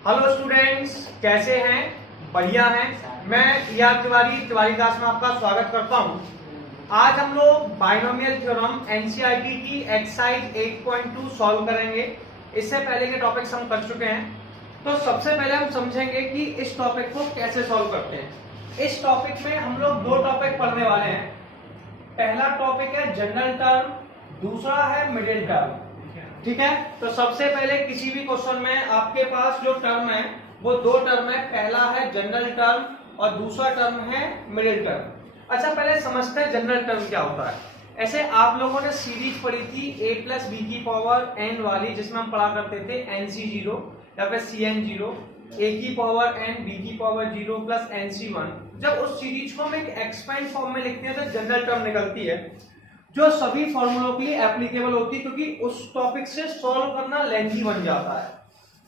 Hello students, कैसे हैं? बढ़िया हैं। मैं यार तिवारी क्लास में आपका स्वागत करता हूं। आज हम लोग बाइनोमियल थ्योरम एनसीईआरटी की एक्सरसाइज 8.2 सॉल्व करेंगे। इससे पहले के टॉपिक्स हम कर चुके हैं, तो सबसे पहले हम समझेंगे कि इस टॉपिक को कैसे सॉल्व करते हैं। इस टॉपिक में हम लोग दो टॉपिक पढ़ने वाले हैं। पहला टॉपिक है जनरल टर्म, दूसरा है मिडिल टर्म। ठीक है, तो सबसे पहले किसी भी क्वेश्चन में आपके पास जो टर्म है वो दो टर्म है। पहला है जनरल टर्म और दूसरा टर्म है मिडिल टर्म। अच्छा, पहले समझते हैं जनरल टर्म क्या होता है। ऐसे आप लोगों ने सीरीज पढ़ी थी a प्लस बी की पावर n वाली, जिसमें हम पढ़ा करते थे nc0 या फिर cn0, a की पावर n, b की पावर 0 प्लस nc1। जब उस सीरीज को हम एक एक्सपेंड फॉर्म में लिखते हैं तो जनरल टर्म निकलती है, जो सभी फॉर्मूलों के लिए एप्लीकेबल होती है, क्योंकि उस टॉपिक से सॉल्व करना लेंथी बन जाता है।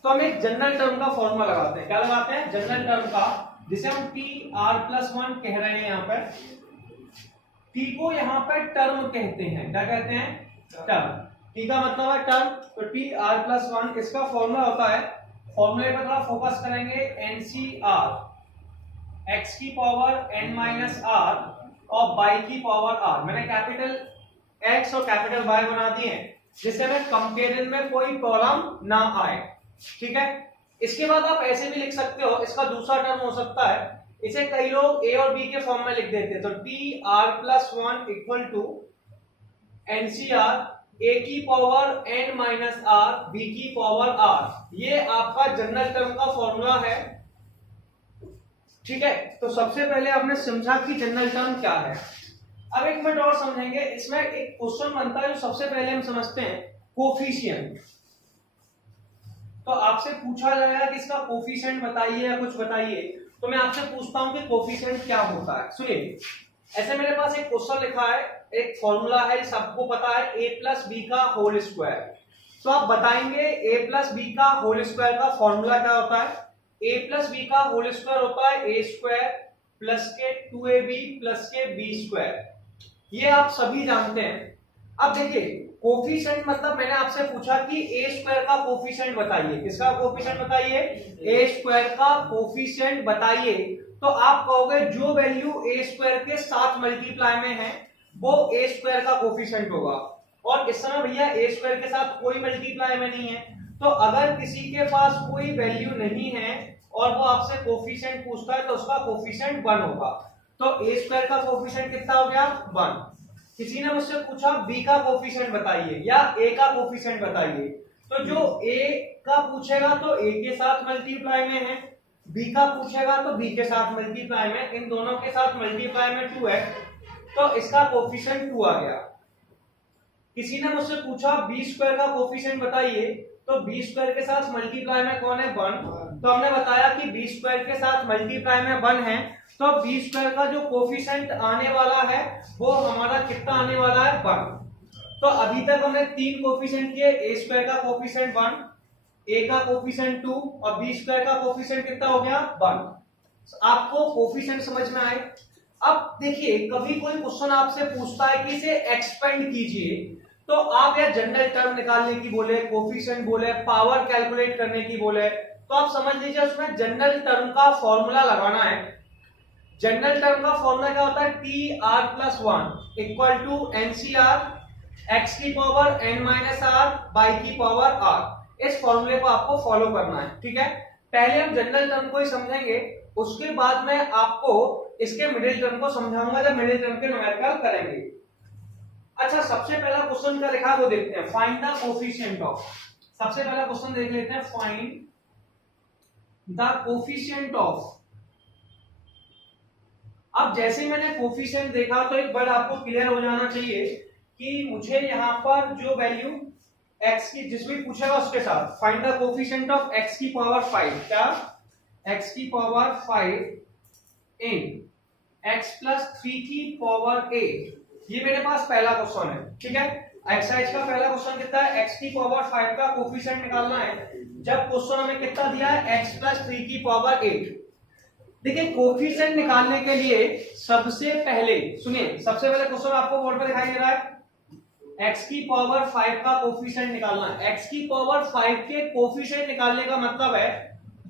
तो हम एक जनरल टर्म का फॉर्मूला लगाते हैं। क्या लगाते हैं? जनरल टर्म का, जिसे हम टी आर प्लस वन कह रहे हैं। यहाँ पर टी को यहाँ पर टर्म कहते हैं। क्या कहते हैं? टर्म। टी का मतलब है टर्म, तो टी आर प्लस वन इसका फॉर्मूला होता है। फॉर्मूले पर थोड़ा फोकस करेंगे। एनसीआर एक्स की पावर एन माइनस आर और बाई की पावर आर। मैंने कैपिटल एक्स और कैपिटल वाई बना दिए हैं, जिससे हमें कंपेरिजन में कोई प्रॉब्लम ना आए। ठीक है, इसके बाद आप ऐसे भी लिख सकते हो, इसका दूसरा टर्म हो सकता है, इसे कई लोग ए और बी के फॉर्म में लिख देते हैं। तो T R plus one equal to NCR A की power N minus R B की पावर आर। ये आपका जनरल टर्म का फॉर्मूला है। ठीक है, तो सबसे पहले आपने समझा कि जनरल टर्म क्या है। अब एक मिनट और समझेंगे। इसमें एक क्वेश्चन बनता है जो सबसे पहले हम समझते हैं, कोफिशिएंट। तो आपसे पूछा जाएगा कि इसका कोफिशिएंट बताइए या कुछ बताइए, तो मैं आपसे पूछता हूं कि कोफिशिएंट क्या होता है। सुनिए, ऐसे मेरे पास एक क्वेश्चन लिखा है, एक फॉर्मूला है, सबको पता है, a प्लस बी का होल स्क्वायर। तो आप बताएंगे a प्लस बी का होल स्क्वायर का फॉर्मूला क्या होता है। a प्लस बी का होल स्क्वायर होता है a स्क्वायर प्लस के 2ab प्लस के b स्क्वायर। ये आप सभी जानते हैं। अब देखिए, कोफिशिएंट मतलब मैंने आपसे पूछा कि a स्क्वायर का कोफिशिएंट बताइए। किसका कोफिशिएंट बताइए? a स्क्वायर का कोफिशिएंट बताइए। तो आप कहोगे जो वैल्यू a स्क्वायर के साथ मल्टीप्लाई में है वो a स्क्वायर का कोफिशिएंट होगा। और इस समय भैया a स्क्वायर के साथ कोई मल्टीप्लाई में नहीं है, तो अगर किसी के पास कोई वैल्यू नहीं है और वो आपसे कोफिशिएंट पूछता है तो उसका कोफिशिएंट 1 होगा। तो a स्क्वायर का कोफिशिएंट कितना हो गया? 1। किसी ने मुझसे पूछा b का कोफिशिएंट बताइए या a का कोफिशिएंट बताइए, तो जो a का पूछेगा तो a के साथ मल्टीप्लाई में है, b का पूछेगा तो b के साथ मल्टीप्लाई में, इन दोनों के साथ मल्टीप्लाई में 2 है, तो इसका कोफिशिएंट 2 आ गया। किसी ने मुझसे पूछा b स्क्वायर का कोफिशिएंट बताइए, तो b स्क्वायर के साथ मल्टीप्लाई में कौन है? 1। तो हमने बताया कि b स्क्वायर के साथ मल्टीप्लाई में 1 है, तो b स्क्वायर का जो कोफिशिएंट आने वाला है वो हमारा कितना आने वाला है? 1। तो अभी तक हमने 3 कोफिशिएंट किए। a स्क्वायर का कोफिशिएंट 1, a का कोफिशिएंट 2 और b स्क्वायर का कोफिशिएंट कितना हो गया? 1। आपको कोफिशिएंट समझ में आए? अब देखिए, कभी कोई क्वेश्चन आपसे पूछता है कि इसे एक्सपेंड कीजिए, तो आप या जनरल टर्म निकालने की बोले, कोफिशिएंट बोले, पावर कैलकुलेट करने की बोले, तो आप समझ लीजिए उसमें जनरल टर्म का फॉर्मूला लगाना है। जनरल टर्म का फॉर्मूला क्या होता है? T R plus one equal to NCR X की power N minus R by की पावर आर। इस फॉर्मूले को आपको फॉलो करना है। ठीक है, पहले हम जनरल टर्म को ही समझेंगे, उसके बाद में आपको इसके मिडिल टर्म को समझाऊंगा जब मिडिल टर्म के न्यूमेरिकल करेंगे। अच्छा, सबसे पहला क्वेश्चन क्या लिखा है वो देखते हैं। Find the coefficient of. सबसे पहला क्वेश्चन देख लेते हैं, फाइंड द कोफिशिएंट ऑफ। अब जैसे मैंने कोफिशिएंट देखा तो एक बार आपको क्लियर हो जाना चाहिए कि मुझे यहां पर जो वैल्यू x की जिस भी पूछेगा उसके साथ find the coefficient of x की पावर 5। क्या? x की पावर 5 इन x प्लस 3 की पावर 8। ये मेरे पास पहला क्वेश्चन है। ठीक है, एक्सरसाइज का पहला क्वेश्चन कितना है? x की पावर 5 का कोफिशिएंट निकालना है, जब क्वेश्चन हमें कितना दिया है? x प्लस 3 की पावर 8। देखिए, कोफिशिएंट निकालने के लिए सबसे पहले सुनिए, सबसे पहले क्वेश्चन आपको बोर्ड पर दिखाई दे रहा है, x की पावर 5 का कोफिशिएंट निकालना है। x की पावर 5 के कोफिशिएंट निकालने का मतलब है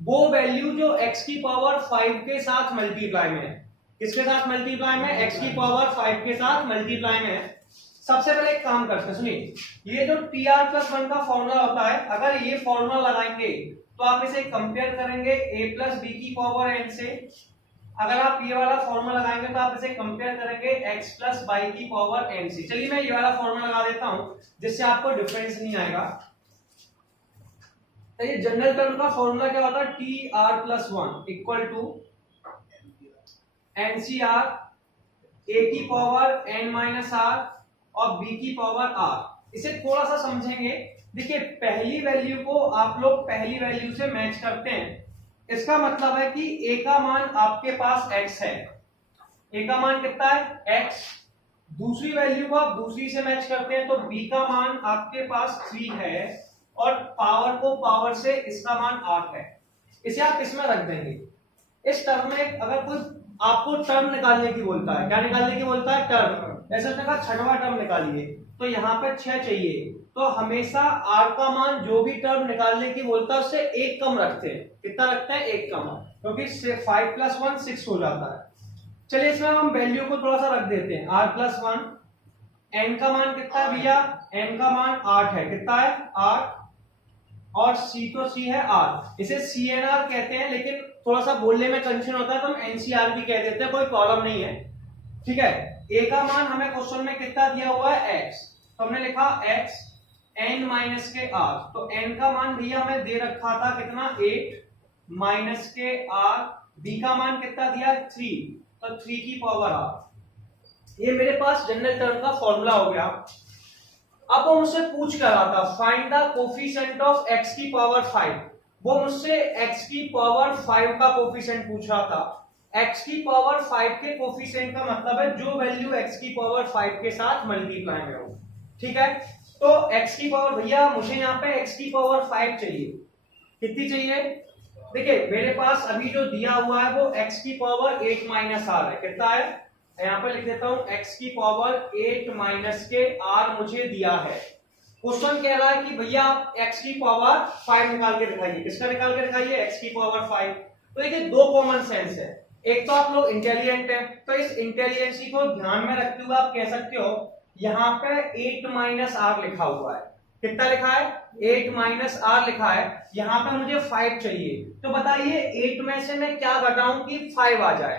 वो वैल्यू जो x की पावर 5 के साथ मल्टीप्लाई में है। किसके साथ मल्टीप्लाई में? x की पावर 5 के साथ मल्टीप्लाई में है। सबसे पहले एक काम करते हैं, सुनिए, ये जो tr+1 का फॉर्मूला होता है, अगर ये फॉर्मूला लगाएंगे तो आप इसे कंपेयर करेंगे a प्लस बी की पावर n से। अगर आप ये वाला फॉर्मूला लगाएंगे तो आप इसे कंपेयर करेंगे x प्लस वाई की पावर n से। चलिए मैं ये वाला फॉर्मूला लगा देता हूं जिससे आपको डिफरेंस नहीं आएगा। तो ये जनरल टर्म का फॉर्मूला क्या होता है? tr+1 equal to NCR a की पावर n माइनस r और b की पावर r। इसे थोड़ा सा समझेंगे। देखिए, पहली वैल्यू को आप लोग पहली वैल्यू से मैच करते हैं। इसका मतलब है कि a का मान आपके पास x है, a का मान कितना है? x। दूसरी वैल्यू को आप दूसरी से मैच करते हैं तो b का मान आपके पास 3 है और पावर को पावर से इसका मान 8 है। इसे आप इसमें रख देंगे। इस टर्म में अगर कोई आपको टर्म निकालने की बोलता है, क्या निकालने की बोलता है? टर्म। ऐसा कहा छठवां टर्म निकालिए, तो यहाँ पे 6 चाहिए, तो हमेशा r का मान जो भी टर्म निकालने की बोलता है उससे एक कम रखते हैं। कितना रखते हैं? एक कम, क्योंकि 5 + 1 6 हो जाता है। चलिए इसमें हम वैल्यू को थोड़ा सा रख देते हैं। r+1, n का मान कितना है भैया? n का मान 8 है। कितना है? 8। और c तो c है r, इसे CNR कहते हैं, लेकिन थोड़ा सा बोलने में कंफ्यूजन होता है तो हम NCR भी कह देते हैं, कोई प्रॉब्लम नहीं है। ठीक है, a का मान हमें क्वेश्चन में कितना दिया हुआ है? x, तो हमने लिखा x n माइनस के r। तो n का मान भैया हमें दे रखा था कितना? 8 माइनस के r। b का मान कितना दिया? 3, तो 3 की पावर r। ये मेरे पास जनरल टर्म का फॉर्मूला हो गया। अब वो मुझसे पूछ कर रहा था find the coefficient of x की पावर 5। वो मुझसे x की पावर 5 का कोफिशिएंट पूछ रहा था। x की पावर 5 के कोफिशिएंट का मतलब है जो वैल्यू x की पावर 5 के साथ मल्टीप्लाई में हो। ठीक है, तो x की पावर भैया मुझे यहाँ पे x की पावर 5 चाहिए। कितनी चाहिए? देखिए मेरे पास अभी जो दिया हुआ है वो x की पावर 8 माइनस r है। कितना है? यहाँ पे लिख देता हूं x की पावर 8 माइनस के r मुझे दिया है। क्वेश्चन कह रहा है कि भैया आप x की पावर 5 निकाल के दिखाइए। किसका निकाल के दिखाइए? x की पावर 5। तो देखिए दो कॉमन सेंस है। एक तो आप लोग इंटेलिजेंट हैं, तो इस इंटेलिजेंसी को ध्यान में रखते हुए आप कह सकते हो यहाँ पे 8 माइनस r लिखा हुआ है। कितना लिखा है? 8 माइनस r लिखा है। यहाँ पे मुझे 5 चाहिए, तो बताइए 8 में से मैं क्या घटाऊं कि 5 आ जाए?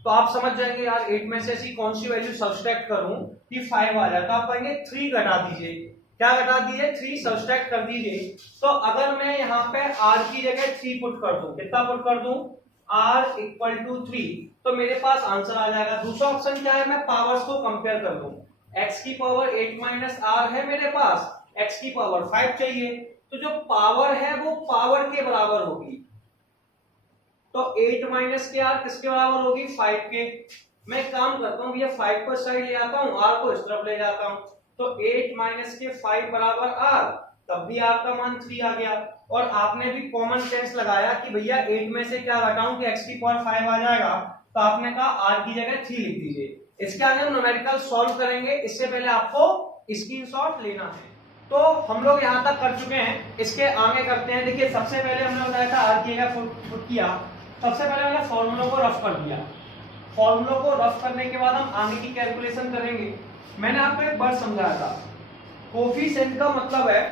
तो आप समझ जाएंगे यार 8 में से ऐसी कौन सी वैल्यू सब्सट्रैक्ट करूं कि 5 आ जाए। तो आप कहेंगे 3 घटा दीजिए। क्या घटा दीजिए? 3 सब्सट्रैक्ट कर दीजिए। तो अगर मैं यहाँ पे r की जगह 3 पुट कर दूं, कितना पुट कर दूं? r इक्वल टू 3, तो मेरे पास आंसर आ जाएगा। दूसरा ऑप्शन क्या है? मैं पावर्स को कंपेयर कर दूं। x की पावर 8 माइनस r है मेरे पास, x की पावर 5 चाहिए, तो जो पावर है वो पावर के बराबर होगी। तो 8 माइनस के r किसके बराबर होगी? 5 के। मैं काम करता हूँ भैया 5 को साइड ले आता हूँ, r को इस तरफ ले जाता हूँ, तो 8 माइनस के 5 बराबर r, तब भी r का मान 3 आ गया। और आपने भी कॉमन सेंस लगाया कि भैया 8 में से क्या घटाऊं कि x की पावर 5 आ जाएगा, तो आपने कहा r की जगह 3 लिख दीजिए। इसके आगे हम न्यूमेरिकल सॉल्व करेंगे, इससे पहले आपको स्क्रीनशॉट लेना है। तो हम लोग यहाँ तक कर चुके हैं, इसके आगे करते हैं। देखिए सबसे पहले हमने बताया था r की जगह पुट किया। सबसे पहले हमने फॉर्मूलों को रफ कर दिया। फॉर्मूलों को रफ करने के बाद हम आगे की कैलकुलेशन करेंगे। मैंने आपको एक बार समझाया था, कोफिशिएंट का मतलब है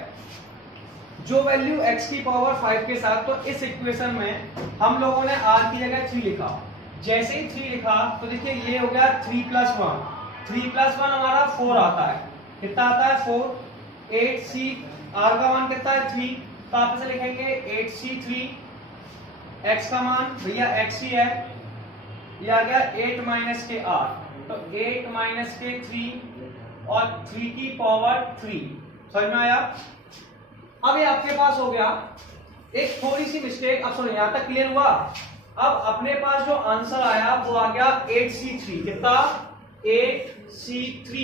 जो वैल्यू x की पावर 5 के साथ। तो इस इक्वेशन में हम लोगों ने r की जगह 3 लिखा। जैसे ही 3 लिखा तो देखिए ये हो गया 3 + 1। 3 + 1 हमारा 4 आता है। कितना आता है? 4। 8c, r का मान कितना है? 3, तो आप इसे लिखेंगे 8c3। x का मान भैया x ही है, ये आ गया 8 माइनस के r, तो 8 माइनस के 3 और 3 की पावर 3। समझ में आया? अब ये आपके पास हो गया। एक थोड़ी सी मिस्टेक, अब सुनो यहां तक क्लियर हुआ। अब अपने पास जो आंसर आया वो आ गया 8c3। कितना? 8c3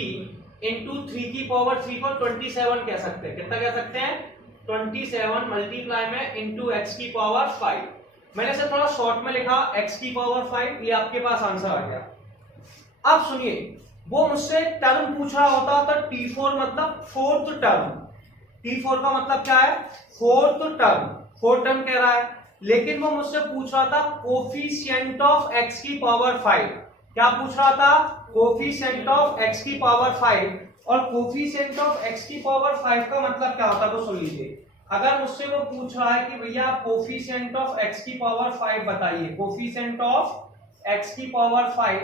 इंटू 3 की पावर 3 को 27 कह सकते हैं। कितना कह सकते हैं? 27 मल्टीप्लाई में इंटू x की पावर 5। मैंने इसे थोड़ा शॉर्ट में लिखा x की पावर 5, ये आपके पास आंसर आ गया। अब सुनिए, वो मुझसे टर्म पूछ रहा होता तो T4 मतलब फोर्थ टर्म। T4 का मतलब क्या है? Fourth term. फोर्थ टर्म कह रहा है, लेकिन वो मुझसे पूछ रहा था कोफिशिएंट ऑफ x की पावर 5। क्या पूछ रहा था? कोफिशिएंट ऑफ x की पावर 5। और कोफिशिएंट ऑफ x की पावर 5 का मतलब क्या होता है तो सुन लीजिए। अगर मुझसे वो पूछ रहा है कि भैया कोफिशिएंट ऑफ x की पावर 5 बताइए, कोफिशिएंट ऑफ x की पावर 5,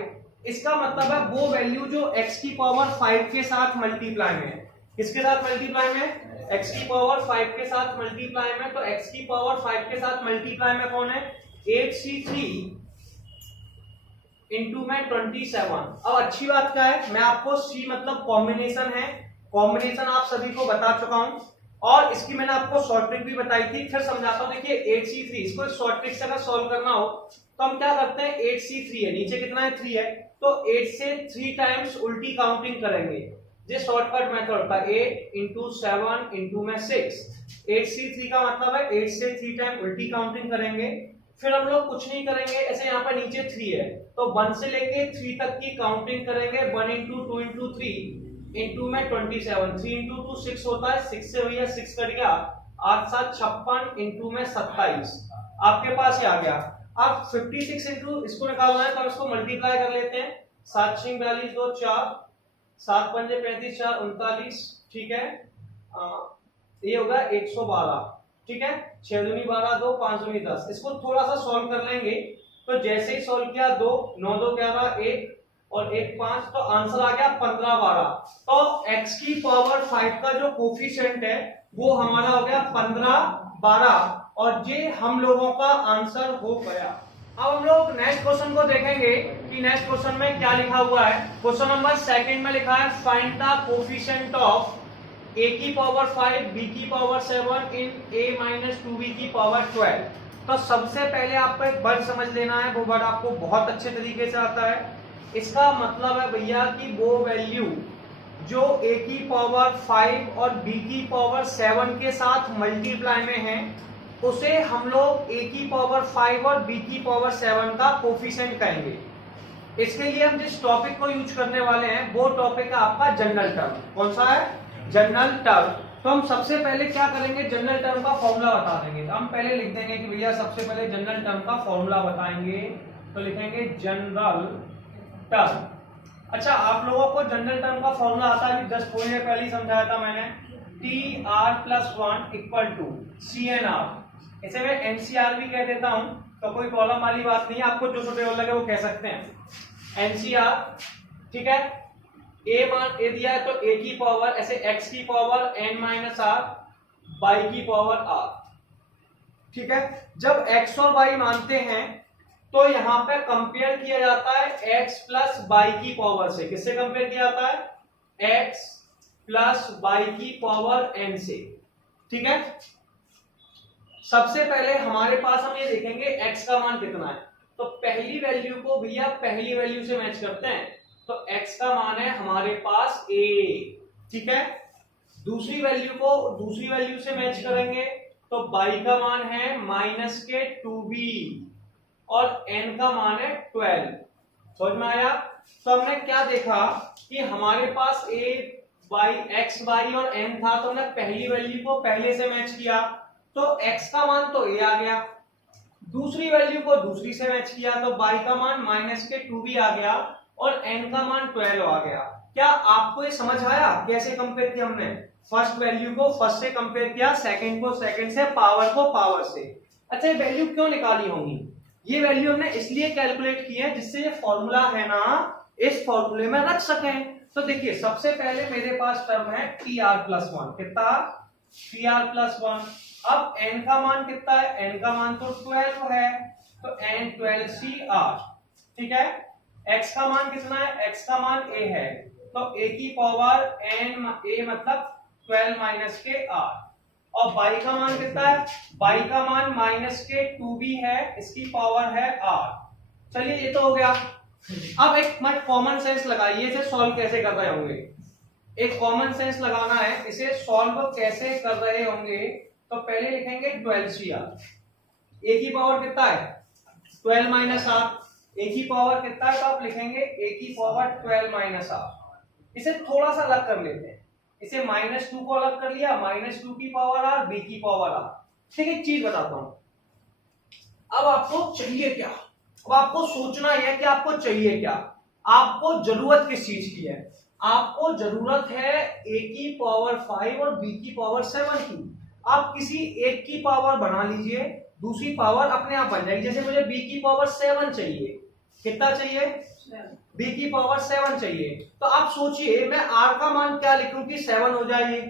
इसका मतलब है वो वैल्यू जो x की पावर 5 के साथ मल्टीप्लाई में है। किसके साथ मल्टीप्लाई में? x की पावर 5 के साथ मल्टीप्लाई में। तो x की पावर 5 के साथ मल्टीप्लाई में कौन है? 8c3 इंटू में 27। अब अच्छी बात क्या है, मैं आपको c मतलब कॉम्बिनेशन है, कॉम्बिनेशन आप सभी को बता चुका हूं और इसकी मैंने आपको शॉर्ट ट्रिक भी बताई थी। फिर समझाता हूं। देखिए 8c3, इसको शॉर्ट ट्रिक से अगर सॉल्व करना हो तो हम क्या करते हैं, 8c3 है, नीचे कितना है 3 है, तो 8 से 3 टाइम्स उल्टी काउंटिंग करेंगे। ये शॉर्टकट मेथड होता है, 8 इंटू 7 इंटू में 6। 8c3 का मतलब है 8 से 3 टाइम उल्टी काउंटिंग करेंगे। फिर हम लोग कुछ नहीं करेंगे, ऐसे यहाँ पर नीचे 3 है तो 1 से लेके 3 तक की काउंटिंग करेंगे। 1 इंटू 2 इंटू 3 इंटू में 27, 3 इंटू 2 6 होता है, 6 से भैया 6 कट गया, 8 7 56 इंटू में 27 आपके पास ही आ गया। अब 56 इंटू इसको निकालना है तो इसको मल्टीप्लाई कर लेते हैं। 7 6 42 2 4, 7 पंजे 35 4 39, ठीक है, ये होगा 112, ठीक है। 6 दूनी 12, 2 5 दूनी 10। इसको थोड़ा सा सॉल्व कर लेंगे तो जैसे ही सॉल्व किया 2 9 2 11 1 और 1 5, तो आंसर आ गया 15 12। तो x की पावर 5 का जो कोफिशिएंट है वो हमारा हो गया 15 12 और ये हम लोगों का आंसर हो गया। अब हम लोग नेक्स्ट क्वेश्चन को देखेंगे कि नेक्स्ट क्वेश्चन में क्या लिखा हुआ है। क्वेश्चन नंबर 2 में लिखा है find the coefficient of a की पावर 5 b की power 7 in a minus 2b की पावर 12। तो सबसे पहले आपको एक वर्ड समझ लेना है, वो वर्ड आपको बहुत अच्छे तरीके से आता है। इसका मतलब है भैया कि वो वैल्यू जो a की पावर 5 और b की पावर 7 के साथ मल्टीप्लाई में है उसे हम लोग a की पावर 5 और b की पावर 7 का कोफिशिएंट कहेंगे। इसके लिए हम जिस टॉपिक को यूज करने वाले हैं वो टॉपिक है आपका जनरल टर्म। कौन सा है? General term. तो हम सबसे पहले क्या करेंगे, जनरल टर्म का फॉर्मूला बता देंगे। तो हम पहले लिख देंगे कि भैया सबसे पहले जनरल टर्म का फॉर्मूला बताएंगे, तो लिखेंगे जनरल टर्म। अच्छा, आप लोगों को जनरल टर्म का फॉर्मूला आता है, जस्ट थोड़ी देर पहले ही समझाया था मैंने। TR+1 इक्वल टू CNR, इसे मैं NCR भी कह देता हूं तो कोई प्रॉब्लम वाली बात नहीं है, आपको जो सुटेबल लगे वो कह सकते हैं NCR, ठीक है। a मान a दिया है तो a की पावर ऐसे x की power n minus r y की पावर r, ठीक है। जब x और y मानते हैं तो यहां पे कंपेयर किया जाता है x प्लस y की पावर से। किससे कंपेयर किया जाता है? x प्लस y की पावर n से, ठीक है। सबसे पहले हमारे पास हम ये देखेंगे x का मान कितना है, तो पहली वैल्यू को भैया पहली वैल्यू से मैच करते हैं, तो x का मान है हमारे पास a, ठीक है। दूसरी वैल्यू को दूसरी वैल्यू से मैच करेंगे तो y का मान है माइनस के 2b और n का मान है 12। समझ में आया? तो हमने क्या देखा कि हमारे पास a y x y और n था, तो हमने पहली वैल्यू को पहले से मैच किया तो x का मान तो a आ गया, दूसरी वैल्यू को दूसरी से मैच किया तो y का मान माइनस के 2b आ गया और n का मान 12 आ गया। क्या आपको ये समझ आया कैसे कंपेयर किया हमने? फर्स्ट वैल्यू को फर्स्ट से कंपेयर किया, सेकंड को सेकंड से, पावर को पावर से। अच्छा, ये वैल्यू क्यों निकाली होंगी? ये वैल्यू हमने इसलिए कैलकुलेट की है जिससे ये फॉर्मूला है ना इस फॉर्मूले में रख सकें। तो देखिए सबसे पहले मेरे पास टर्म है TR+1, कितना? TR+1। अब n का मान कितना है? n का मान तो 12 है, तो n 12CR, ठीक है। x का मान कितना है? x का मान a है, तो a की पावर n a मतलब 12 माइनस के r। और y का मान कितना है? y का मान माइनस के 2b है, इसकी पावर है r। चलिए ये तो हो गया। अब एक मत कॉमन सेंस लगाइए, इसे सॉल्व कैसे कर रहे होंगे। एक कॉमन सेंस लगाना है, इसे सॉल्व कैसे कर रहे होंगे। तो पहले लिखेंगे 12CR, a की पावर कितना है? 12 माइनस r, a की पावर कितना है? तो आप लिखेंगे a की पावर 12 माइनस r। इसे थोड़ा सा अलग कर लेते हैं, इसे -2 को अलग कर लिया, -2 की पावर r, b की पावर r। ठीक है, एक चीज बताता हूं, अब आपको चाहिए क्या? अब आपको सोचना है कि आपको चाहिए क्या, आपको जरूरत किस चीज की है। आपको जरूरत है a की पावर 5 और b की पावर 7 की। आप किसी एक की पावर बना लीजिए, दूसरी पावर अपने आप बन जाएगी। जैसे मुझे b की पावर 7 चाहिए, कितना चाहिए? b की पावर 7 चाहिए। तो आप सोचिए मैं r का मान क्या लिखूं कि 7 हो जाए।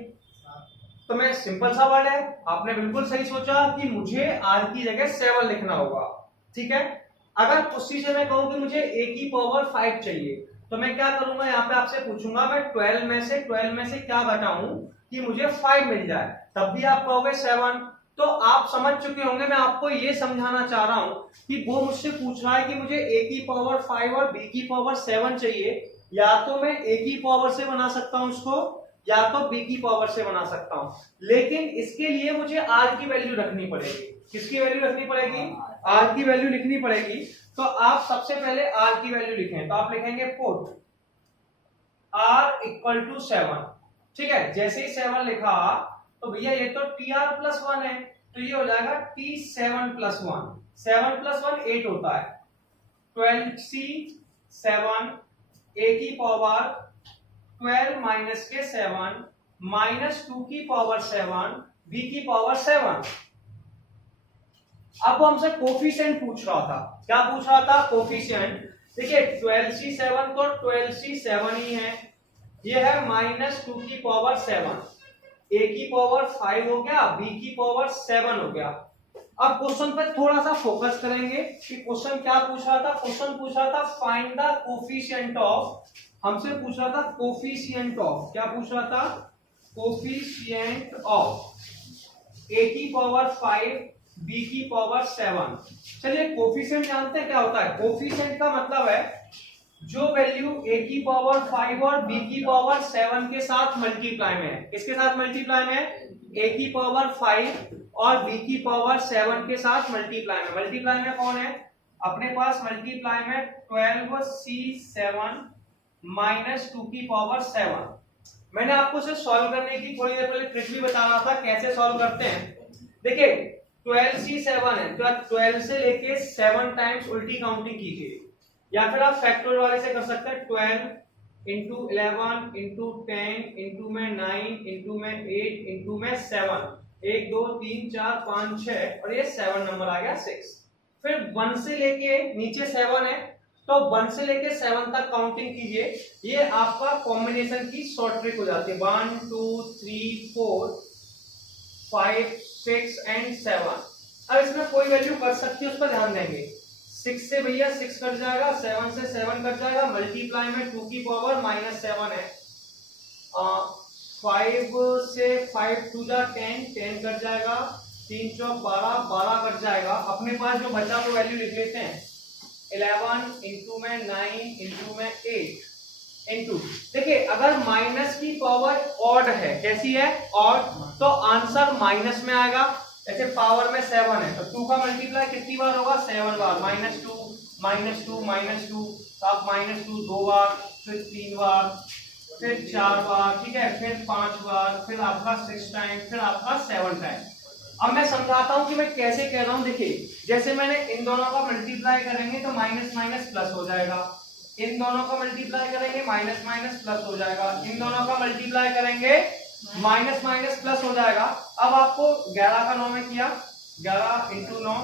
तो मैं सिंपल सा वर्ड है, आपने बिल्कुल सही सोचा कि मुझे r की जगह 7 लिखना होगा। ठीक है, अगर उसी से मैं कहूं कि मुझे a की पावर 5 चाहिए, तो मैं क्या करूंगा, यहाँ पे आपसे पूछूंगा मैं 12 में से क्या घटाऊं कि मुझे 5 मिल जाए, तब भी आप कहोगे 7। तो आप समझ चुके होंगे, मैं आपको ये समझाना चाह रहा हूं कि वो मुझसे पूछ रहा है कि मुझे a की पावर 5 और b की पावर 7 चाहिए, या तो मैं a की पावर से बना सकता हूं इसको, या तो b की पावर से बना सकता हूं, लेकिन इसके लिए मुझे r की वैल्यू रखनी पड़ेगी। किसकी वैल्यू रखनी पड़ेगी? r की वैल्यू लिखनी पड़ेगी। तो आप सबसे पहले r की वैल्यू लिखें, तो आप लिखेंगे पुट r इक्वल टू 7। ठीक है, जैसे ही 7 लिखा तो भैया ये तो tr प्लस 1 है, तो ये हो जाएगा t7 प्लस 1। 7 प्लस 1 8 होता है, 12c 7 a की पावर 12 माइनस के 7 माइनस 2 की पावर 7 b की पावर 7। अब वो हमसे कोफिशिएंट पूछ रहा था। क्या पूछ रहा था? कोफिशिएंट। देखिए 12c7 तो 12c7 ही है, ये है माइनस 2 की पावर 7, a की पावर 5 हो गया, b की पावर 7 हो गया। अब क्वेश्चन पे थोड़ा सा फोकस करेंगे कि क्वेश्चन क्या पूछ रहा था। क्वेश्चन पूछ रहा था फाइंड द कोफिशिएंट ऑफ, हमसे पूछ रहा था कोफिशिएंट ऑफ, क्या पूछ रहा था? कोफिशिएंट ऑफ a की पावर 5 b की पावर 7। चलिए कोफिशिएंट जानते हैं क्या होता है। कोफिशिएंट का मतलब है जो वैल्यू a की पावर 5 और b की पावर 7 के साथ मल्टीप्लाई में है। किसके साथ मल्टीप्लाई में है? a की पावर 5 और b की पावर 7 के साथ मल्टीप्लाई में। मल्टीप्लाई में कौन है अपने पास? मल्टीप्लाई में 12c7 माइनस 2 की पावर 7। मैंने आपको इसे सॉल्व करने की थोड़ी देर पहले ट्रिक भी बता रहा था, कैसे सॉल्व करते हैं। देखिए 12c7 है, तो आप 12 से लेके 7 टाइम्स उल्टी काउंटिंग कीजिए, या फिर आप फैक्टोरियल वाले से कर सकते हैं। 12 इंटू 11 इंटू 10 इंटू में 9 इंटू में 8 इंटू में 7, 1 2 3 4 5 6 और ये 7 नंबर आ गया 6। फिर 1 से लेके नीचे 7 है, तो 1 से लेके 7 तक काउंटिंग कीजिए। ये आपका कॉम्बिनेशन की शॉर्ट ट्रिक हो जाती है। 1 2 3 4 5 6 एंड 7। अब इसमें कोई वैल्यू कर सकती है, उस पर ध्यान देंगे। 6 से भैया 6 कट जाएगा, 7 से 7 कट जाएगा, मल्टीप्लाई में 2 की पावर माइनस 7 है। 5 से 5 टू जा 10, 10 कट जाएगा, 3 चौक 12, 12 कट जाएगा। अपने पास जो बचा वो वैल्यू लिख लेते हैं। 11 इंटू में 9 इंटू में 8 इंटू, देखिए अगर माइनस की पावर ऑड है, कैसी है? ऑड, तो आंसर माइनस में आएगा। ऐसे पावर में 7 है तो 2 का मल्टीप्लाई कितनी बार होगा? 7 बार। Minus two minus two minus two, तो आप माइनस 2 2 बार, फिर 3 बार, फिर 4 बार, ठीक है, फिर 5 बार, फिर आपका 6 टाइम, फिर आपका 7 टाइम। अब मैं समझाता हूं कि मैं कैसे कह रहा हूं। देखिए जैसे मैंने इन दोनों का मल्टीप्लाई करेंगे तो माइनस माइनस प्लस हो जाएगा, इन दोनों का मल्टीप्लाई करेंगे माइनस माइनस प्लस हो जाएगा, इन दोनों का मल्टीप्लाई करेंगे माइनस माइनस प्लस हो जाएगा। अब आपको 11 का 9 में किया, 11 इंटू 9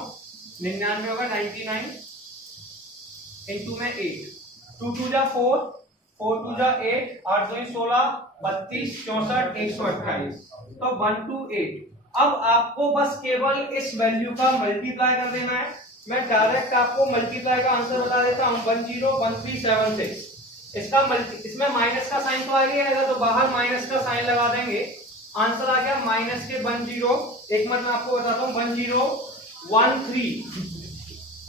99 होगा, 99 इंटू में 8, 2 2 जा 4, 4 2 जा 8, 8 2 16, 32 64 128, तो 1 2 8। अब आपको बस केवल इस वैल्यू का मल्टीप्लाई कर देना है। मैं डायरेक्ट आपको मल्टीप्लाई का आंसर बता देता हूं, 101376। इसमें माइनस का साइन तो आ गया, तो बाहर माइनस का साइन लगा देंगे, आंसर आ गया माइनस के 10। एक मिनट में आपको बताता हूं, 1013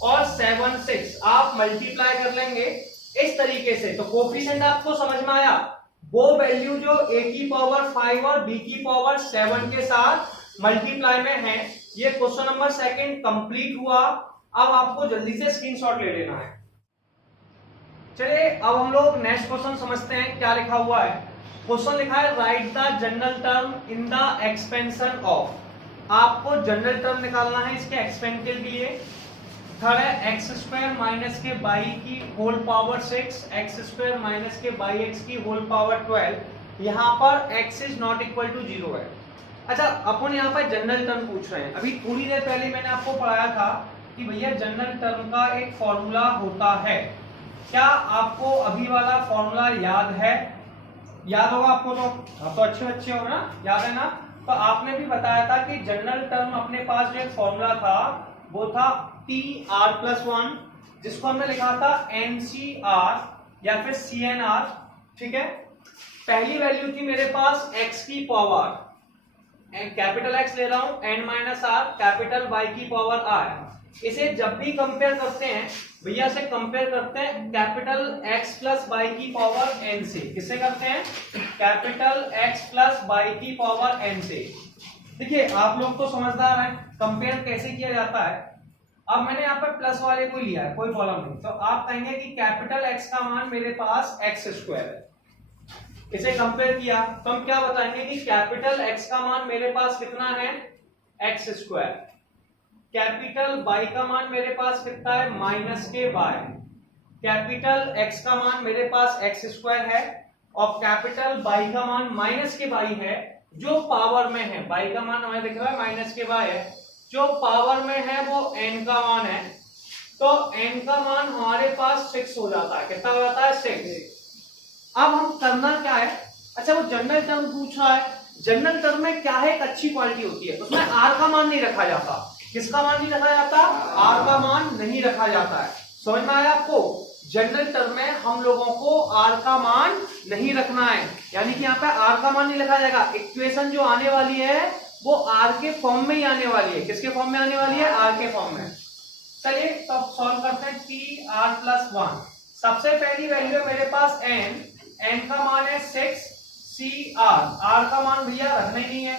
और 76 आप मल्टीप्लाई कर लेंगे इस तरीके से। तो कोफिशिएंट आपको समझ में आया? वो वैल्यू जो a की पावर 5 और b की पावर 7 के साथ मल्टीप्लाई में है। ये क्वेश्चन नंबर 2 कंप्लीट हुआ। अब आपको जल्दी से स्क्रीनशॉट ले लेना है। चलिए अब हम लोग नेक्स्ट क्वेश्चन समझते हैं क्या लिखा हुआ है। क्वेश्चन लिखा है write the general term in the expansion of. आपको जनरल टर्म निकालना है इसके एक्सपेंशन के लिए। थर्ड है x square minus k by की whole power 6, x square minus k by x की होल पावर 12। यहाँ पर x is not equal to 0 है। अच्छा, अपन यहाँ पर जनरल टर्म पूछ रहे हैं। अभी थोड़ी देर पहले मैंने आपको पढ़ाया था कि भैया जनरल टर्म का एक फॉर्मूला होता है। क्या आपको अभी वाला फॉर्मूला याद है? याद होगा आपको, तो आप तो अच्छे बच्चे हो ना, याद है ना? तो आपने भी बताया था कि जनरल टर्म अपने पास जो एक फॉर्मूला था वो था TR+1, जिसको हमने लिखा था NCR या फिर CNR। ठीक है, पहली वैल्यू थी मेरे पास x की पावर, कैपिटल X ले रहा हूं, n-r, कैपिटल Y की पावर r। इसे जब भी कंपेयर करते हैं भैया से कंपेयर करते हैं कैपिटल X प्लस y की पावर n से। किससे करते हैं? कैपिटल X प्लस y की पावर n से। देखिए आप लोग तो समझदार हैं, कंपेयर कैसे किया जाता है। अब मैंने यहाँ पे प्लस वाले को लिया है, कोई प्रॉब्लम नहीं। तो आप कहेंगे कि कैपिटल X का मान मेरे पास x स्क्वायर है, इसे कंपेयर किया तो हम क्या बताएंगे कि कैपिटल X का मान मेरे पास कितना है? x square. कैपिटल y का मान मेरे पास कितना है? माइनस के y। कैपिटल x का मान मेरे पास x स्क्वायर है और कैपिटल y का मान माइनस के y है, जो पावर में है। y का मान हमें दिख रहा है माइनस के y है, जो पावर में है वो n का मान है। तो n का मान हमारे पास 6 हो जाता है। कितना हो जाता है? 6। अब हम करना क्या है? अच्छा, वो जनरल टर्म पूछ रहा है। जनरल टर्म में क्या है, एक अच्छी क्वालिटी होती है, उसमें r का मान नहीं रखा जाता। किसका मान नहीं रखा जाता? r का मान नहीं रखा जाता है। समझ में आया आपको? जनरल टर्म में हम लोगों को r का मान नहीं रखना है, यानी कि यहाँ पे r का मान नहीं रखा जाएगा। इक्वेशन जो आने वाली है वो r के फॉर्म में ही आने वाली है। किसके फॉर्म में आने वाली है? r के फॉर्म में। चलिए तो अब सॉल्व करते हैं। TR+1, सबसे पहली वैल्यू है मेरे पास n का मान है 6, CR, r का मान भैया रखना ही नहीं है।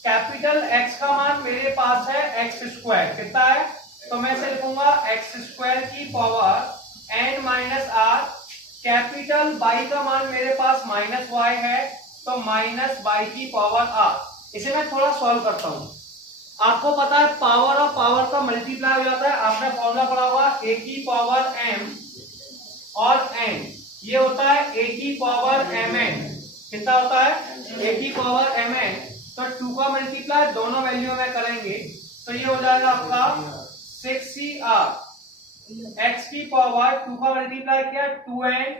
कैपिटल X का मान मेरे पास है x स्क्वायर। कितना है? तो मैं इसे लिखूंगा x स्क्वायर की power n minus r। Capital Y का मान मेरे पास माइनस y है, तो माइनस y की पावर r। इसे मैं थोड़ा सॉल्व करता हूं। आपको पता है पावर और पावर का मल्टीप्लाई हो जाता है। आपने फॉर्मूला पढ़ा होगा a की पावर m और n, ये होता है a की पावर mn। कितना होता है? a की पावर mn। तो 2 का मल्टीप्लाई दोनों वैल्यू में करेंगे तो ये हो जाएगा आपका 6CR। x की पावर 2 का मल्टीप्लाई किया 2n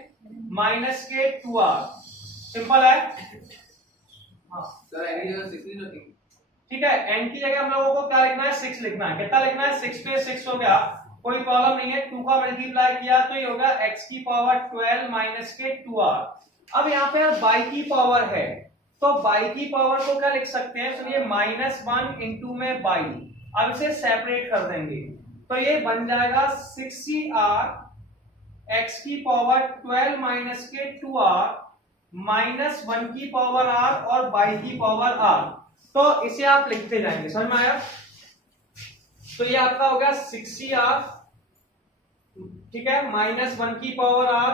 माइनस के 2r। सिंपल है। ठीक है, n की जगह हम लोगों को क्या लिखना है? 6 लिखना है। कितना लिखना है? 6 पे 6 हो गया, कोई प्रॉब्लम नहीं है। 2 का मल्टीप्लाई किया तो ये होगा x की पावर 12 माइनस के 2r। अब यहाँ पे y की पावर है, तो y की पावर को क्या लिख सकते हैं? तो ये -1 इंटू में y। अब इसे सेपरेट कर देंगे तो ये बन जाएगा 6CR x की पावर 12 माइनस के 2r माइनस 1 की पावर r और y की पावर r। तो इसे आप लिखते जाएंगे। समझ में आया? तो ये आपका हो गया 6CR, ठीक है, -1 की पावर r,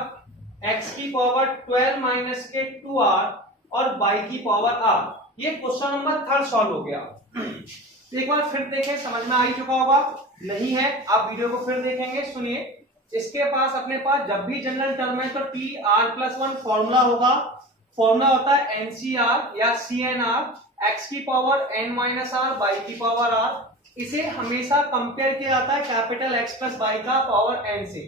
x की पावर 12 माइनस के 2r और y की पावर r। ये क्वेश्चन नंबर 3 सॉल्व हो गया। एक बार फिर देखें, समझ में आ ही चुका होगा। नहीं है आप वीडियो को फिर देखेंगे। सुनिए, इसके पास अपने पास जब भी जनरल टर्म है तो TR+1 फॉर्मूला होगा। फॉर्मूला होता है NCR या CNR, x की पावर n-r, y की पावर r। इसे हमेशा कंपेयर किया जाता है कैपिटल X प्लस y का पावर n से।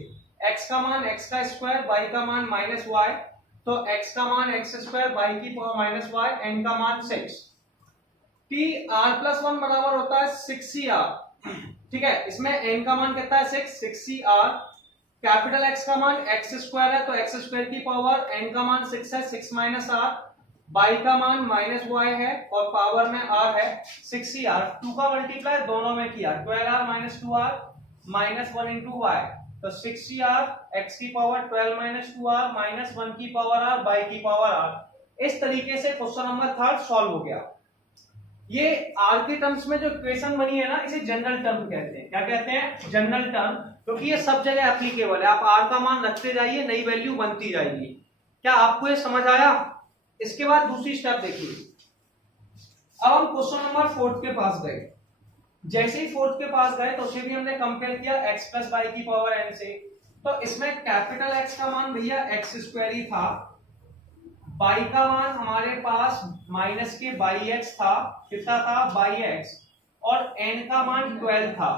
x का मान x का स्क्वायर, y का मान -y, तो x का मान x स्क्वायर, y की पावर -y, n का मान 6। TR+1 बराबर होता है 6CR। ठीक है, इसमें n का मान कितना है? 6CR। कैपिटल X का मान x स्क्वायर है, तो x स्क्वायर की पावर, n का मान 6 है, 6 माइनस r, y का मान -y है और पावर में r है 6CR। 2 का मल्टीप्लाई दोनों में किया, 12r minus 2r minus 1 into y, तो 6CR x की पावर 12 माइनस 2r माइनस 1 की पावर r, y की पावर r। इस तरीके से क्वेश्चन नंबर 3 सॉल्व हो गया। ये r के टर्म्स में जो इक्वेशन बनी है ना, इसे जनरल टर्म कहते हैं। क्या कहते हैं? जनरल टर्म, क्योंकि ये सब जगह एप्लीकेबल है। आप r का मान रखते जाइए, नई वैल्यू बनती जाएगी। क्या आपको ये समझ आया? इसके बाद दूसरी स्टेप देखिए। अब हम क्वेश्चन नंबर 4 के पास गए। जैसे ही फोर्थ के पास गए तो उसे भी हमने कंपेयर किया x प्लस वाई की पावर n से, तो इसमें कैपिटल X का मान भैया एक्स स्क्वायर ही था, बाई का मान हमारे पास माइनस के बाई एक्स था, कितना था बाई एक्स, और n का मान 12 था।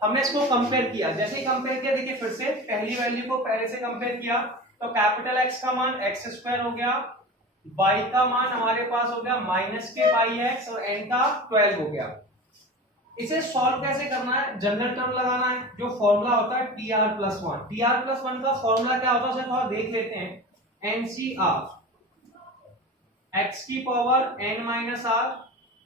हमने इसको कंपेयर किया, जैसे ही कंपेयर किया देखिए फिर से पहली वैल्यू को पहले से कंपेयर किया तो कैपिटल X का मान एक्स स्क्वायर हो गया, बाई का मान हमारे पास हो गया माइनस के बाई एक्स और n का 12 हो गया। इसे सॉल्व कैसे करना है, जनरल टर्म लगाना है, जो फॉर्मूला होता है TR+1। TR+1 का फॉर्मूला क्या होता है उसे थोड़ा देख लेते हैं, NCR x की power n minus R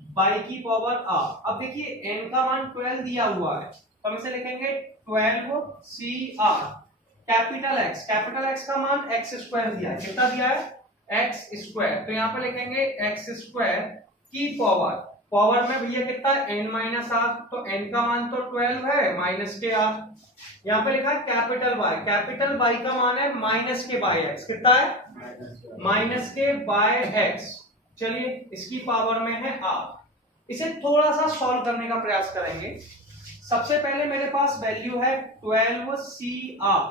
by की पावर r। अब देखिए n का मान 12 दिया हुआ है तो हम इसे लिखेंगे 12CR कैपिटल X का मान x स्क्वायर दिया है, कितना दिया है x स्क्वायर, तो यहाँ पे लिखेंगे x स्क्वायर की पावर में भैया कितना है n माइनस आर, तो n का मान तो 12 है माइनस के r, यहाँ पे लिखा है कैपिटल y का मान है माइनस के बाय x, कितना है माइनस के बाय x। चलिए इसकी पावर में है r, इसे थोड़ा सा सॉल्व करने का प्रयास करेंगे। सबसे पहले मेरे पास वैल्यू है 12CR,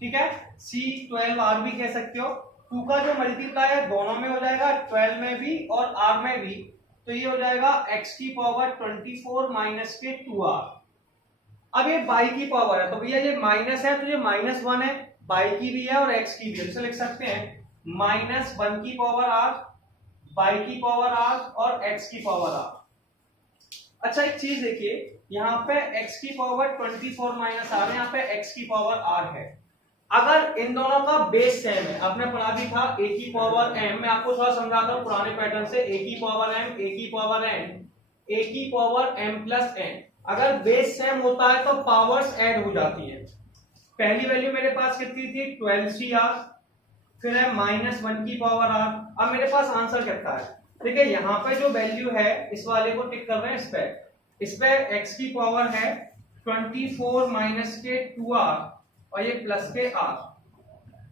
ठीक है, C12R भी कह सकते हो, 2 का जो मल्टीप्लाई है दोनों में हो जाएगा, 12 में भी और R में भी, तो ये हो जाएगा x की पावर 24 माइनस के 2R। अब ये बाई की पावर है तो भैया ये माइनस है तो ये -1 है, बाई की भी है और x की भी है, इसे लिख सकते हैं -1 की पावर r, बाई की पावर r और x की पावर r। अच्छा एक चीज देखिए, यहाँ पे x की पावर 24 माइनस r, यहाँ पे x की पावर r है। अगर इन दोनों का बेस सेम है, आपने पढ़ा भी था a की पावर m, मैं आपको थोड़ा समझाता हूँ पुराने पैटर्न से, a की पावर m, a की पावर n, a की पावर m प्लस n, अगर बेस सेम होता है तो पावर्स ऐड हो जाती है। पहली वैल्यू मेरे पास कितनी थी 12CR, फिर है -1 की पावर r। अब मेरे पास आंसर कितना है, देखिए यहाँ पे जो वैल्यू है इस वाले को टिक कर रहे हैं, इस पे x की पावर है 24 माइनस के 2r और ये प्लस के r,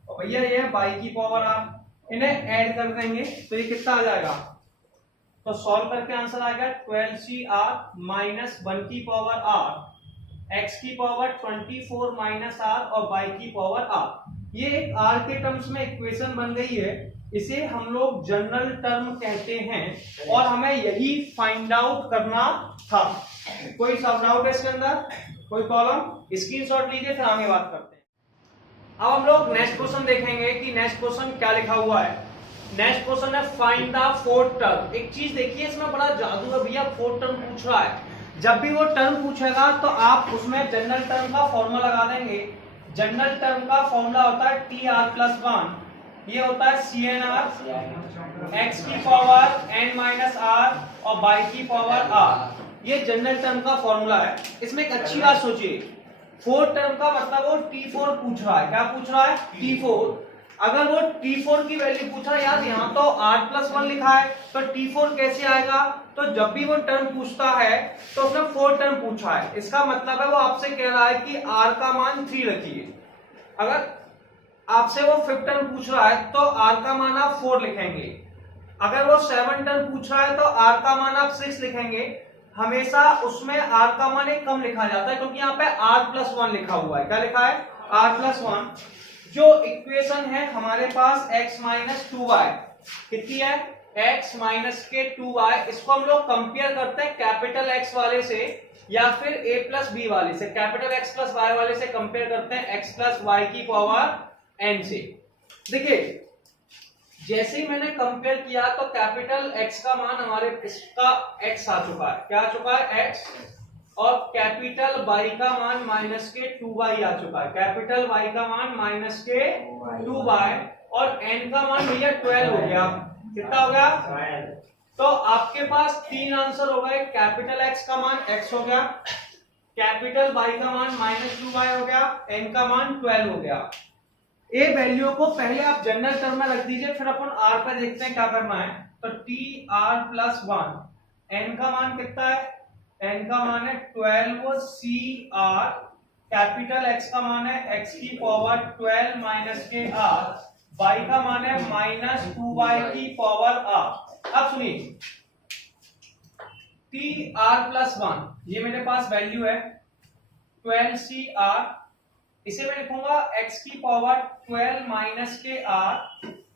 और भैया ये है बाई की पावर r, इन्हें ऐड कर देंगे तो ये कितना आ जाएगा, तो सॉल्व करके आंसर आएगा 12CR माइनस 1 की पावर r, x की पावर 24 माइनस r और y की पावर r। ये एक r के टर्म्स में इक्वेशन बन गई है, इसे हम लोग जनरल टर्म कहते हैं और हमें यही फाइंड आउट करना था। कोई सब डाउट है इसके अंदर, कोई प्रॉब्लम, स्क्रीनशॉट लीजिए फिर आगे बात करते हैं। अब हम लोग नेक्स्ट क्वेश्चन देखेंगे कि नेक्स्ट क्वेश्चन क्या लिखा हुआ है। नेक्स्ट क्वेश्चन है फाइंड द फोर्थ टर्म। एक चीज देखिए इसमें बड़ा जादू है भैया, फोर्थ टर्म पूछ रहा है, जब भी वो टर्म पूछेगा तो आप उसमें जनरल टर्म का फॉर्मूला लगा देंगे। जनरल टर्म का फॉर्मूला होता है TR+1, ये होता है CNR x की पावर n माइनस r और y की पावर r, ये जनरल टर्म का फॉर्मूला है। इसमें एक अच्छी बात सोचिए, फोर्थ टर्म का मतलब वो T4 पूछ रहा है, क्या पूछ रहा है T4। अगर वो T4 की वैल्यू पूछ रहा है, यार यहाँ तो R+1 लिखा है तो T4 कैसे आएगा, तो जब भी वो टर्म पूछता है तो उसने फोर्थ टर्म पूछा है, इसका मतलब है वो आपसे कह रहा है कि R का मान 3 रखिए। अगर आपसे वो फिफ्थ टर्म पूछ रहा है तो R का मान आप 4 लिखेंगे, अगर वो 7 टर्म पूछ रहा है तो R का मान आप 6 लिखेंगे। हमेशा उसमें R का मान एक कम लिखा जाता है क्योंकि यहाँ पे R+1 लिखा हुआ है, क्या लिखा है R+1। जो इक्वेशन है हमारे पास x माइनस 2y कितनी है, x माइनस के 2y, इसको हम लोग कंपेयर करते हैं कैपिटल X वाले से या फिर a प्लस बी वाले से, कैपिटल X प्लस y वाले से कंपेयर करते हैं x प्लस y की पावर n से। देखिए जैसे ही मैंने कंपेयर किया तो कैपिटल X का मान हमारे इसका x आ चुका है, क्या आ चुका है x, और कैपिटल y का मान माइनस के 2y आ चुका है, कैपिटल y का मान माइनस के 2y, और n का मान भैया 12 हो गया, कितना हो गया 12। तो आपके पास 3 आंसर हो गए, कैपिटल X का मान x हो गया, कैपिटल Y का मान -2y हो गया, n का मान 12 हो गया। ए वैल्यू को पहले आप जनरल टर्म में रख दीजिए, फिर अपन r पे देखते हैं क्या करना है। तो TR+1, n का मान कितना है, n का मान है 12CR, कैपिटल X का मान है x की पावर 12 माइनस के r, y का मान है -2y की पावर r। अब सुनिए टी आर प्लस वन, ये मेरे पास वैल्यू है 12CR, इसे मैं लिखूंगा x की पावर 12 माइनस के r,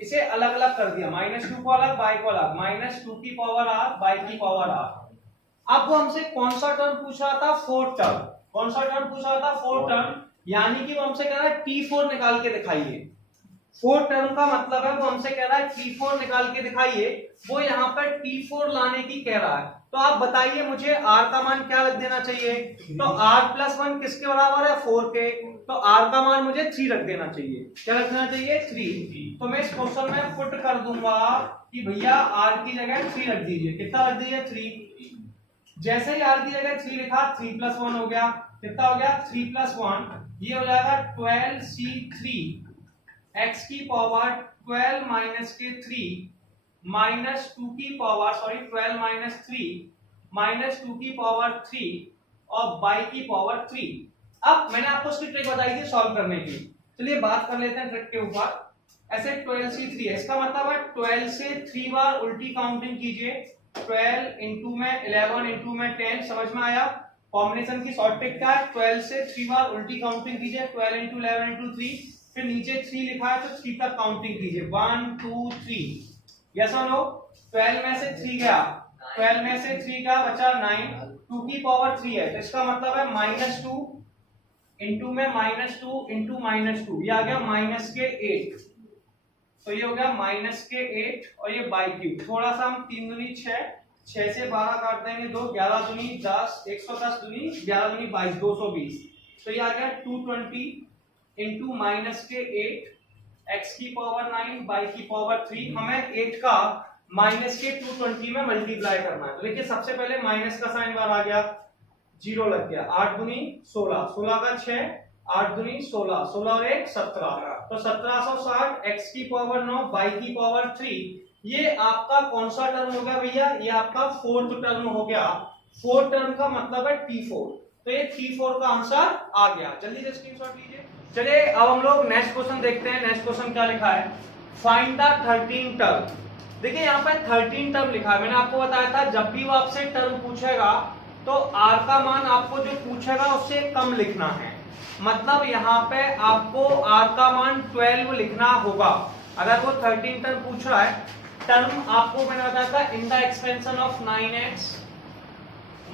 इसे अलग अलग कर दिया, -2 को अलग, y को अलग, -2 की पावर r, y की पावर r। अब वो हमसे कौन सा टर्म पूछ रहा था? Fourth term. कौन सा टर्म पूछ रहा था? फोर्थ टर्म, यानी कि वो हमसे कह रहा है T4 निकाल के दिखाइए। फोर्थ टर्म का मतलब है वो हमसे कह रहा है T4 निकाल के दिखाइए, वो यहाँ पर T4 लाने की कह रहा है। तो आप बताइए मुझे r का मान क्या रख देना चाहिए? तो r+1 किसके बराबर है? 4 के, तो r का मान मुझे 3 रख देना चाहिए। क्या रख देना चाहिए? 3। तो मैं इस क्वेश्चन में पुट कर दूंगा कि भैया r की जगह 3 रख दीजिए। कितना रख दीजिए? 3। जैसे ही r की जगह 3 लिखा, 3+1 हो गया। कितना हो गया? 3+1, ये हो जाएगा 12C3 x की पावर 12 माइनस के 3 माइनस 2 की पावर 12 माइनस 3 माइनस 2 की पावर 3 और y की पावर 3। अब मैंने आपको उसकी ट्रिक बताई थी सॉल्व करने की, चलिए बात कर लेते हैं ट्रिक के ऊपर। ऐसे 12C3 है, इसका मतलब है 12 से 3 बार उल्टी काउंटिंग कीजिए। 12 इंटू में 11 इंटू में 10, समझ में आया? कॉम्बिनेशन की शॉर्ट ट्रिक क्या है? 12 से 3 बार उल्टी काउंटिंग कीजिए, 12 इंटू 11 इंटू 3, फिर नीचे 3 लिखा है तो 3 तक काउंटिंग कीजिए, 1 2 3। यस और नो? 12 में से 3 गया, 12 में से 3 का बचा 9, 2 की पावर 3 है, तो इसका मतलब है -2 इंटू में -2 इंटू -2, ये आ गया -8। तो ये हो गया -8 और ये बाई क्यूब। थोड़ा सा हम 3 दूनी 6, 6 से 12 काट देंगे 2, 11 दूनी 10, 110 दूनी 11 दूनी 22, 220। तो ये आ गया 220 इंटू -8 x की पावर 9 y की पावर 3। हमें 8 का -220 में मल्टीप्लाई करना है। तो देखिए सबसे पहले माइनस का साइन बाहर आ गया, 0 लग गया, 8 दूनी 16, 16 का 6, 8 दूनी 16, 16 और 1 17, तो 1760 x की पावर 9 y की पावर 3। ये आपका कौन सा टर्म हो गया भैया? ये आपका फोर्थ टर्म हो गया। फोर्थ टर्म का मतलब है T4, तो ये T4 का आंसर आ गया। जल्दी से स्क्रीनशॉट लीजिए। चलिए अब हम लोग नेक्स्ट क्वेश्चन देखते हैं। नेक्स्ट क्वेश्चन क्या लिखा है? Find the 13 term. देखिए यहाँ पे 13 टर्म लिखा है। मैंने आपको बताया था जब भी वो आपसे टर्म पूछेगा तो r का मान आपको जो पूछेगा उससे कम लिखना है। मतलब यहाँ पे आपको r का मान 12 लिखना होगा। अगर वो 13 टर्म पूछ रहा है, टर्म आपको मैंने बताया था इन the expansion of 9x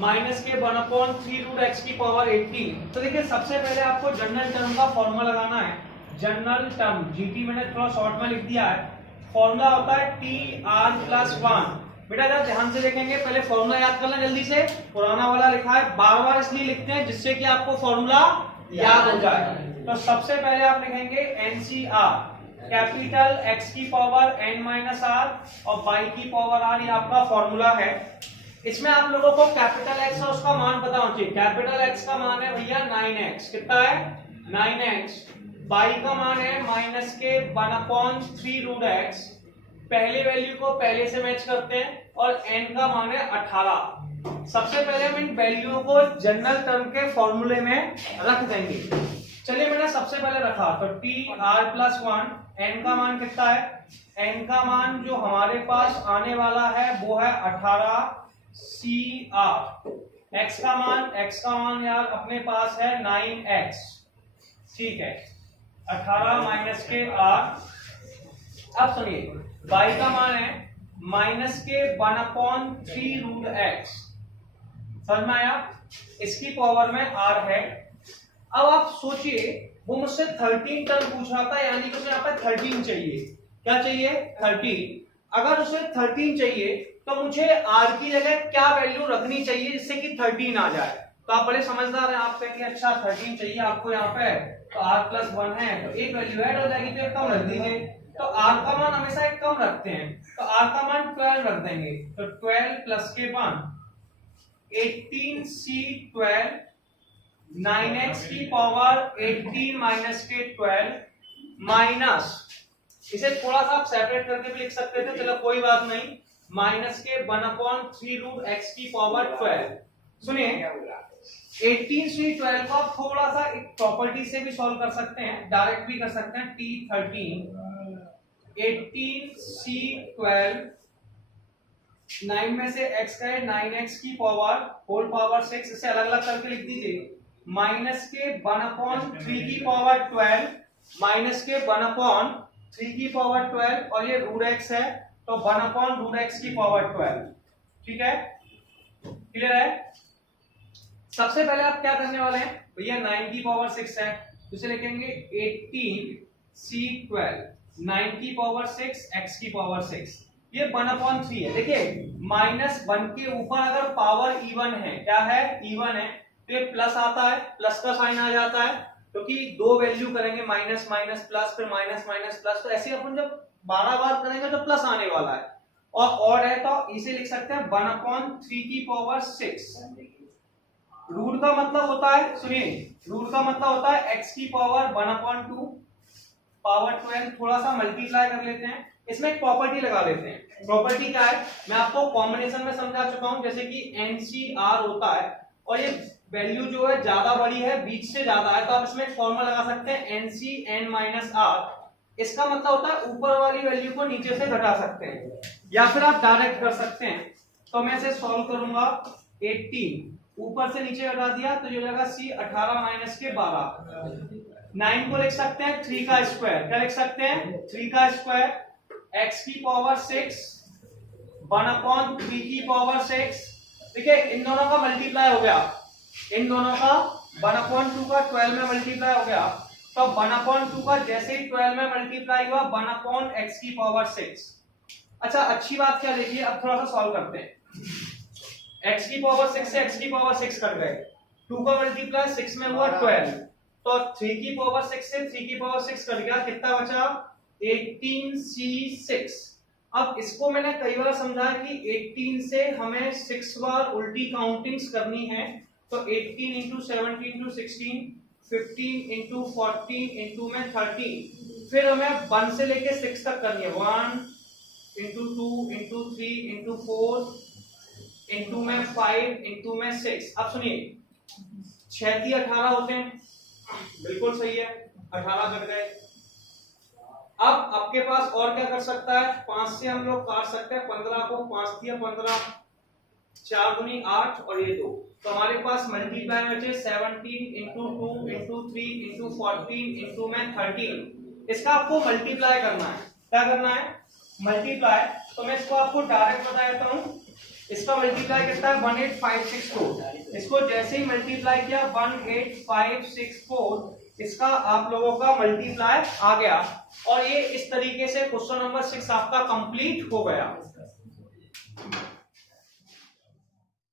minus के 1/3 रूट x की पावर 18। तो देखिए सबसे पहले आपको जनरल टर्म का फॉर्मूला लगाना है। जनरल टर्म जीटी मैंने थोड़ा शॉर्ट में लिख दिया है। फॉर्मूला होता है TR+1। बेटा जरा ध्यान से देखेंगे, पहले फॉर्मूला याद करना जल्दी से। पुराना वाला लिखा है, बार बार इसलिए लिखते हैं जिससे कि आपको फॉर्मूला याद हो जाए। तो सबसे पहले आप लिखेंगे NCR, कैपिटल x की पावर n-r और y की पावर r, ये आपका फॉर्मूला है। इसमें आप लोगों को कैपिटल X और उसका मान पता होना चाहिए। कैपिटल X का मान है भैया 9x, कितना है? 9x। y का मान है -1/3 रूट x। पहले वैल्यू को पहले से मैच करते हैं और n का मान है 18। सबसे पहले हम इन वैल्यूओं को जनरल टर्म के फॉर्मूले में रख देंगे। चलिए मैंने सबसे पहले रखा तो TR+1, n का मान कितना है? n का मान जो हमारे पास आने वाला है वो है 18CR। x का मान यार अपने पास है 9x, ठीक है, 18 माइनस के r। अब सुनिए y का मान है -1/3 रूट x, समझ में आया? इसकी पावर में r है। अब आप सोचिए वो मुझसे 13 टर्म पूछ रहा था, यानी कि उसे यहाँ पे 13 चाहिए। क्या चाहिए? 13। अगर उसे 13 चाहिए तो मुझे r की जगह क्या वैल्यू रखनी चाहिए जिससे कि 13 आ जाए? तो आप बड़े समझदार हैं, आप कहेंगे अच्छा 13 चाहिए आपको यहाँ पे, तो r+1 है तो एक वैल्यू ऐड हो जाएगी, तो एक कम रख दीजिए। तो r का मान हमेशा एक कम रखते हैं, तो r का मान 12 रख देंगे। तो 12 प्लस के 1 18C12, 9x की पावर 18 माइनस के 12 माइनस, इसे थोड़ा सा आप सेपरेट करके भी लिख सकते थे, चलो कोई बात नहीं, माइनस के 1/3 रूट x की पावर 12। सुनिए 18C12 को आप थोड़ा सा एक प्रॉपर्टी से भी सॉल्व कर सकते हैं, डायरेक्ट भी कर सकते हैं। T13 18C12 9 में से x का है 9x की पावर होल पावर 6, इसे अलग अलग करके लिख दीजिए। माइनस के 1/3 की पावर 12, माइनस के 1/3 की पावर 12, और ये रूट x है तो 1/√x की पावर 12। ठीक है, क्लियर है। सबसे पहले आप क्या करने वाले हैं भैया, 9 की पावर 6 है तो इसे लिखेंगे 18c12, 9 की पावर 6 x की पावर 6, ये 1/3 है। देखिए -1 के ऊपर अगर पावर इवन है, क्या है इवन है, तो ये प्लस आता है, प्लस का साइन आ जाता है, क्योंकि दो वैल्यू करेंगे माइनस माइनस प्लस, फिर माइनस माइनस प्लस, तो ऐसे अपन जब 12 बार करेंगे तो प्लस आने वाला है। और ऑड है तो इसे लिख सकते हैं 1/3 की पावर 6। रूट का मतलब होता है, सुनिए, रूट का मतलब होता है x की पावर 1/2 पावर 12, थोड़ा सा मल्टीप्लाई कर लेते हैं, इसमें एक प्रॉपर्टी लगा लेते हैं। प्रॉपर्टी क्या है, मैं आपको कॉम्बिनेशन में समझा चुका हूं, जैसे कि NCR होता है और ये वैल्यू जो है ज्यादा बड़ी है, बीच से ज्यादा है, तो आप इसमें एक फॉर्मूला लगा सकते हैं NC(n-R). इसका मतलब होता है ऊपर वाली वैल्यू को नीचे से घटा सकते हैं, या फिर आप डायरेक्ट कर सकते हैं। तो मैं इसे सॉल्व करूंगा, 18 ऊपर से नीचे घटा दिया तो ये हो जाएगा C 18 माइनस के 12। 9 को लिख सकते हैं 3 का स्क्वायर, क्या लिख सकते हैं 3 का स्क्वायर, x की पावर 6 1/3 की पावर 6। देखिए इन दोनों का मल्टीप्लाई हो गया, इन दोनों का 1/2 का 12 में मल्टीप्लाई हो गया, तो 1/2 का जैसे ही 12 में मल्टीप्लाई हुआ 1/x की पावर 6। अच्छा अच्छी बात क्या देखिए, अब थोड़ा सा सॉल्व करते हैं। x की पावर 6 से x की पावर 6 कट गए, 2 का मल्टीप्लाई 6 में हुआ 12, तो 3 की पावर 6 से 3 की पावर 6 कट गया, कितना बचा 18c6। अब इसको मैंने कई बार समझाया कि 18 से हमें 6 बार उल्टी काउंटिंग्स करनी है, तो 18 इंटू 17 इंटू 16, 15 इंटू 14 इंटू में 13, फिर हमें 1 से लेके 6 तक करनी है, 1 इंटू 2 इंटू 3 इंटू 4 इंटू में 5 इंटू में 6। अब सुनिए 6 की 18 होते हैं, बिल्कुल सही है, 18 कट गए। अब आपके पास और क्या कर सकता है, 5 से हम लोग काट सकते हैं 15 को, 5 दिया 15, 4 दूनी 8 और ये 2, तो हमारे पास मल्टीप्लाई बचे 17 इंटू 2 इंटू 3 इंटू 14 इंटू में 13। इसका आपको मल्टीप्लाई करना है, क्या करना है मल्टीप्लाई, तो मैं इसको आपको डायरेक्ट बता देता हूं। इसका मल्टीप्लाई कितना है 18564, इसको जैसे ही मल्टीप्लाई किया 18564, इसका आप लोगों का मल्टीप्लाई आ गया, और ये इस तरीके से क्वेश्चन नंबर 6 आपका कंप्लीट हो गया।